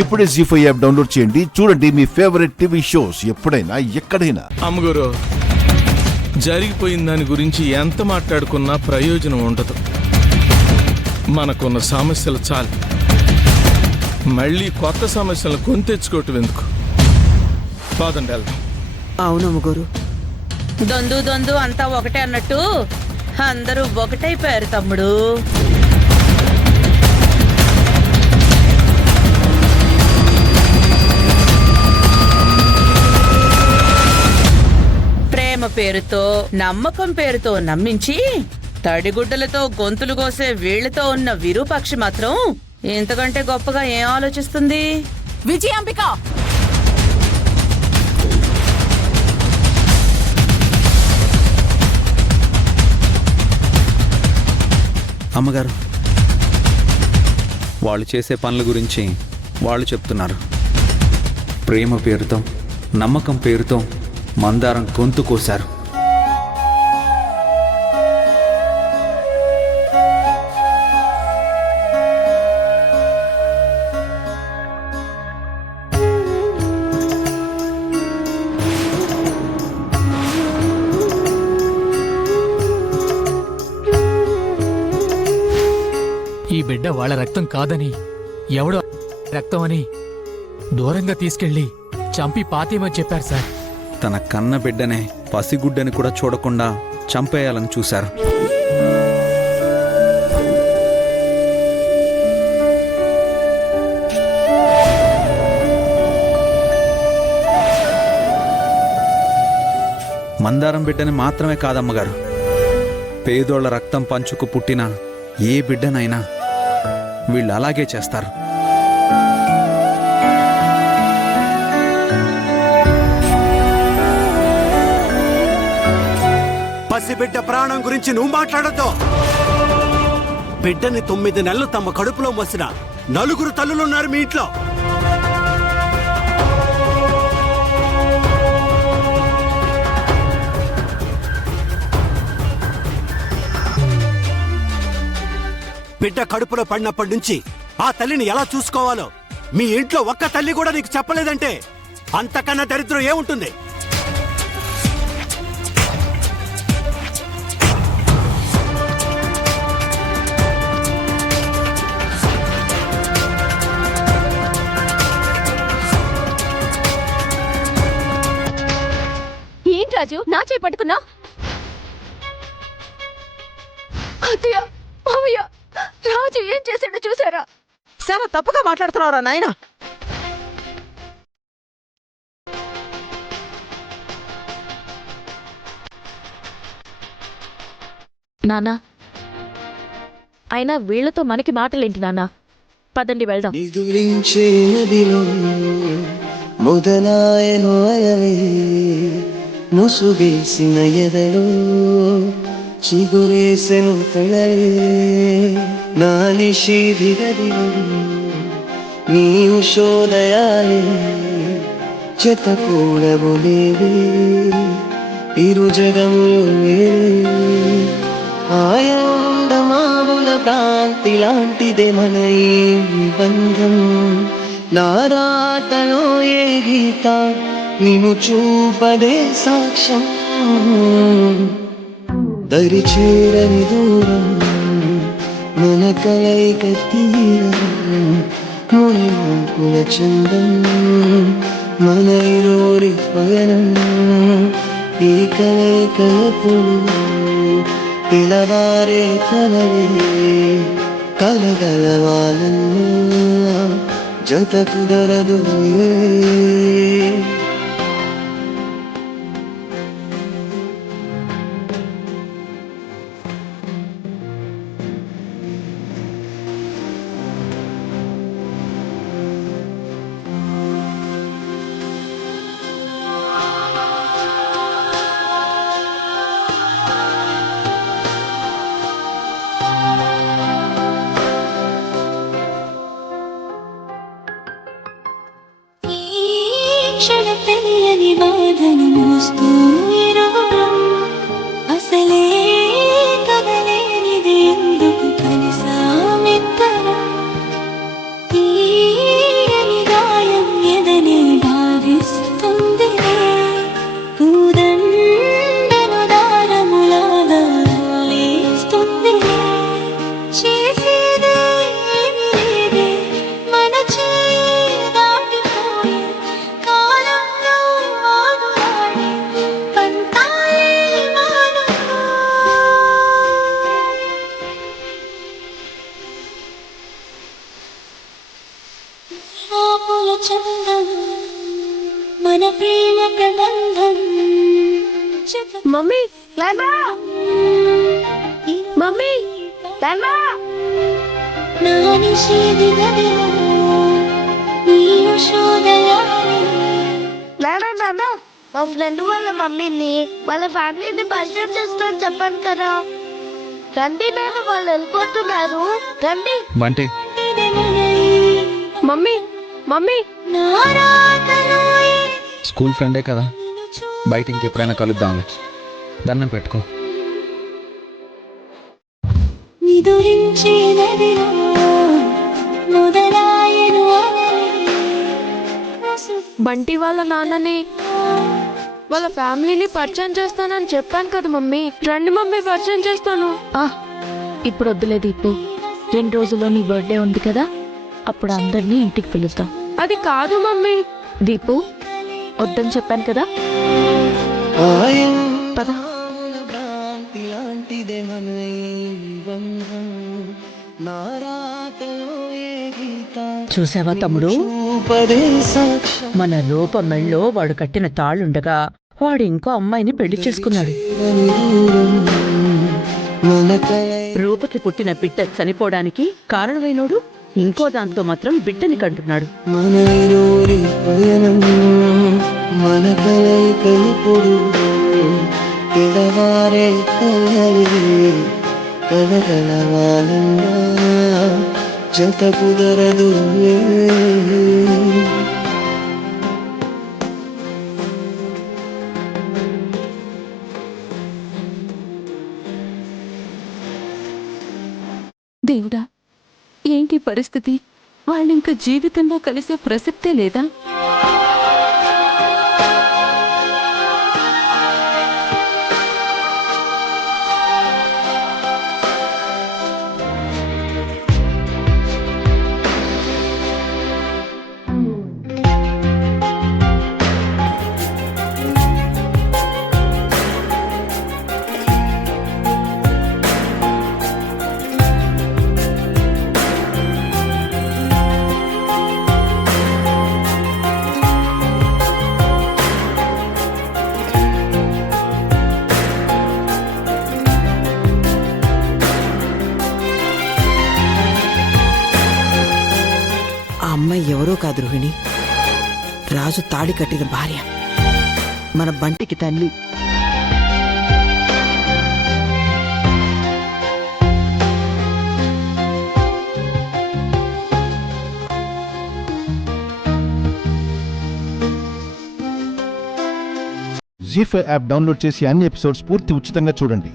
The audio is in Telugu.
ఇప్పుడే జీ5 యాప్ డౌన్లోడ్ చేయండి. చూడండి మీ ఫేవరెట్ టీవీ షోస్ ఎప్పుడైనా ఎక్కడైనా. అమ్మగారు, జరిగిపోయిన దాని గురించి ఎంత మాట్లాడుకున్నా ప్రయోజనం ఉండదు. మనకున్న సమస్యలు చాలు, మళ్ళీ కొత్త సమస్యలు కొని తెచ్చుకోవటం ఎందుకు? పదండి వెళ్దాం. అవునమ్మగారు. దొందు దొందు అంతా ఒకటే అన్నట్టు అందరూ ఒకటైపోయారు తమ్ముడు. ప్రేమ పేరుతో నమ్మకం పేరుతో నమ్మించి తడిగుడ్డలతో గొంతులు కోసే వీళ్లతో ఉన్న విరూపాక్షి మాత్రం ఇంతకంటే గొప్పగా ఏం ఆలోచిస్తుంది? విజయాంబిక, అమ్మగారు, వాళ్ళు చేసే పనుల గురించి వాళ్ళు చెప్తున్నారు. ప్రేమ పేరుతో నమ్మకం పేరుతో మందారం గొంతు కోశారు. ఈ బిడ్డ వాళ్ళ రక్తం కాదని, ఎవడో రక్తం అని దూరంగా తీసుకెళ్లి చంపి పాతేమని చెప్పారు సార్. తన కన్న బిడ్డనే పసిగుడ్డని కూడా చూడకుండా చంపేయాలని చూశారు. మందారం బిడ్డని మాత్రమే కాదమ్మగారు, పేదోళ్ల రక్తం పంచుకు పుట్టిన ఏ బిడ్డనైనా వీళ్ళు అలాగే చేస్తారు. బిడ్డ ప్రాణం గురించి నువ్వు మాట్లాడద్దు. బిడ్డని 9 నెలలు తమ కడుపులో మోసిన 4 తల్లులున్నారు మీ ఇంట్లో. బిడ్డ కడుపులో పడినప్పటి నుంచి ఆ తల్లిని ఎలా చూసుకోవాలో మీ ఇంట్లో ఒక్క తల్లి కూడా నీకు చెప్పలేదంటే అంతకన్నా దరిద్రం ఏముంటుంది? రాజు, నా చేయి పట్టుకున్నా. అత్తయ్య, మావయ్య, రాజు ఏం చేశాడో చూసారా? చాలా తప్పుగా మాట్లాడుతున్నావురా నాయనా. నాన్నా, అయినా వీళ్లతో మనకి మాటలేంటి నాన్నా? పదండి వెళ్దాం. ముసుగేసిన ఎదలో చిగురేసెను కళలే నా నిషేధిగదిలో నీ ఉషోదయాలే చెత కూడబోలేవే ఇరు జగంలో ఆయండమావుల కాంతి లాంటిదే మన ఈ బంధం. నారాతలో ఏ గీత నిన్ను చూపదే సాక్ష్యం. దరి చేరని దూరం మన కలయిక తీరం. ముని మూకుల చందం మన ఇరువురి పయనం. ఈ కలయికప్పుడు పిలవారే కలలే కలగలవాలన్నా జత కుదరదు. తెలియని బాధను మోస్తూ అసలే కదలేనిది ఎందుకు కలిసామిద్దరం. తీయనిగా ఆపుల చందం మన ప్రేమ ప్రబంధం మమ్మీ మమ్మీ నాని శ్రీది గదిలో నీరు శోధయాలి నాన్న మా ఫ్రెండ్ వాళ్ళ మమ్మీని వాళ్ళ ఫ్యామిలీని పరిచయం చేస్తాను చెప్పాను కదా. రండి నాన్న, వాళ్ళు వెళ్ళిపోతున్నారు. రండి బంటి మమ్మీ మమ్మీ. స్కూల్ ఫ్రెండే కదా, బయట ఇంకెప్పుడైనా కలుద్దాం. దండం పెట్టుకో. నిదురించే నదిలో మొదలాయను బంటి వాళ్ళ నాన్నని వాళ్ళ ఫ్యామిలీని పరిచయం చేస్తానని చెప్పాను కదా మమ్మీ. రండి మమ్మీ, పరిచయం చేస్తాను. ఇప్పుడు వద్దులేదు దీపు, 2 రోజుల్లో నీ బర్త్డే ఉంది కదా, అప్పుడు అందరినీ ఇంటికి పిలుద్దాం. అది కాదు మమ్మీ. దీపు వద్దని చెప్పాను కదా, పద. భ్రాంతి లాంటిదే మన ఈ బంధం. నారాతలో ఏ గీతం చూసావా తమ్ముడు, చూపదే సాక్ష్యం. మన రూప మెళ్ళో వాడు కట్టిన తాళ్ళుండగా వాడు ఇంకో అమ్మాయిని పెళ్లి చేసుకున్నాడు. రూపకి పుట్టిన బిడ్డ చనిపోవడానికి కారణమైనోడు ఇంకో దాంతో మాత్రం బిడ్డని కంటున్నాడు. మనలోని పయనం మన కలయికలు తెల్లవారే కలలే కలగలవాలన్నా జత కుదరదు. దేవుడా, ఏంటి పరిస్థితి? వాళ్ళు ఇంకా జీవితంలో కలిసే ప్రసక్తే లేదా? ఆ అమ్మాయి ఎవరో కాదు రోహిణి, రాజు తాడి కట్టిన భార్య, మన బంటికి తల్లి. జీ5 యాప్ డౌన్లోడ్ చేసి అన్ని ఎపిసోడ్స్ పూర్తి ఉచితంగా చూడండి.